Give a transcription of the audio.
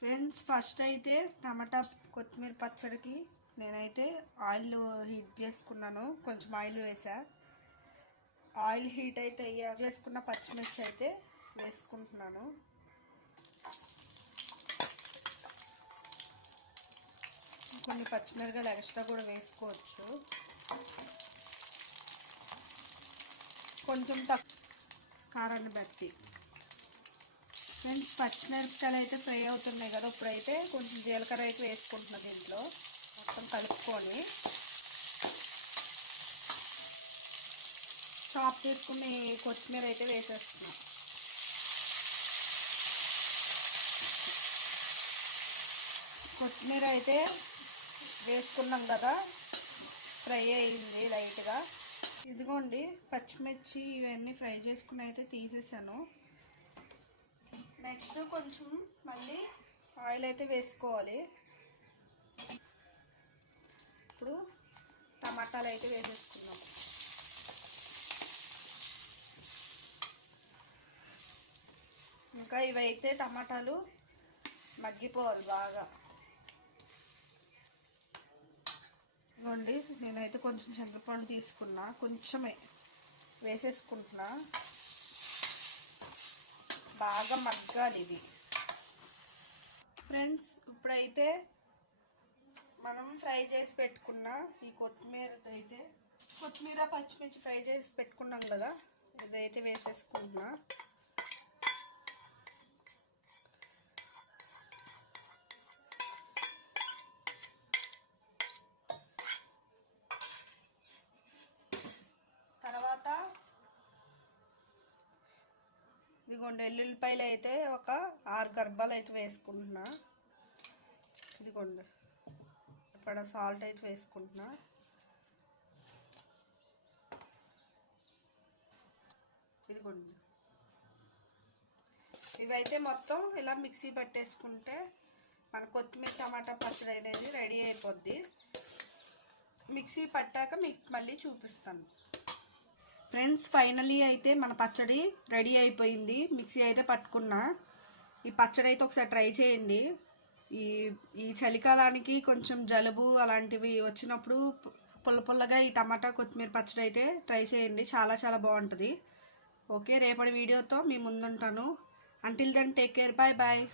Friends, first అయితే టమాటా కొత్తిమీర పచ్చడికి నేనైతే ఆయిల్ హీట్ చేసుకున్నాను. కొంచెం ఆయిల్ వేసా. ఆయిల్ హీట్ అయితే వేసుకున్న పచ్చిమిర్చి అయితే వేసుకుంటున్నాను. కొన్ని పచ్చిమిరకాయలు ఎక్స్ట్రా కూడా వేసుకోవచ్చు. కొంచెం తక్కువ కారాన్ని బట్టి. ఫ్రెండ్స్, పచ్చిమిరపకాయలు అయితే ఫ్రై అవుతున్నాయి కదా, ఇప్పుడైతే కొంచెం జీలకర్ర అయితే వేసుకుంటున్నాను. దీంట్లో మొత్తం కలుపుకొని చాప్ చేసుకుని కొత్తిమీర అయితే వేసేస్తున్నాం. కొత్తిమీర అయితే వేసుకున్నాం కదా, ఫ్రై అయింది లైట్గా. ఇదిగోండి, పచ్చిమిర్చి ఇవన్నీ ఫ్రై చేసుకుని అయితే తీసేసాను. నెక్స్ట్ కొంచెం మళ్ళీ ఆయిల్ అయితే వేసుకోవాలి. ఇప్పుడు టమాటాలు అయితే వేసేసుకున్నాం. ఇంకా ఇవైతే టమాటాలు మగ్గిపోవాలి బాగా. ఇవ్వండి, నేనైతే కొంచెం శనగపండు తీసుకున్నా, కొంచెమే వేసేసుకుంటున్నా. బాగా మగ్గాలి ఇవి. ఫ్రెండ్స్, ఇప్పుడైతే మనం ఫ్రై చేసి పెట్టుకున్న ఈ కొత్తిమీర పచ్చిమిర్చి ఫ్రై చేసి పెట్టుకున్నాం కదా, ఇదైతే వేసేసుకుంటున్నా. తర్వాత ఇదిగోండి, ఎల్లుల్లిపాయలు అయితే ఒక 6 గర్భాలు అయితే వేసుకుంటున్నా. ఇదిగోండి, ఇప్పుడు సాల్ట్ అయితే వేసుకుంటున్నా. ఇదిగోండి, ఇవైతే మొత్తం ఇలా మిక్సీ పట్టేసుకుంటే మన కొత్తిమీర టమాటా పచ్చడి అనేది రెడీ అయిపోద్ది. మిక్సీ పట్టాక మీకు మళ్ళీ చూపిస్తాను. ఫ్రెండ్స్, ఫైనలీ అయితే మన పచ్చడి రెడీ అయిపోయింది. మిక్సీ అయితే పట్టుకున్నా. ఈ పచ్చడి అయితే ఒకసారి ట్రై చేయండి. ఈ చలికాలానికి కొంచెం జలుబు అలాంటివి వచ్చినప్పుడు పుల్లగా ఈ టమాటా కొత్తిమీర పచ్చడి అయితే ట్రై చేయండి. చాలా చాలా బాగుంటుంది. ఓకే, రేపటి వీడియోతో మీ ముందుంటాను. Until then take care. Bye bye.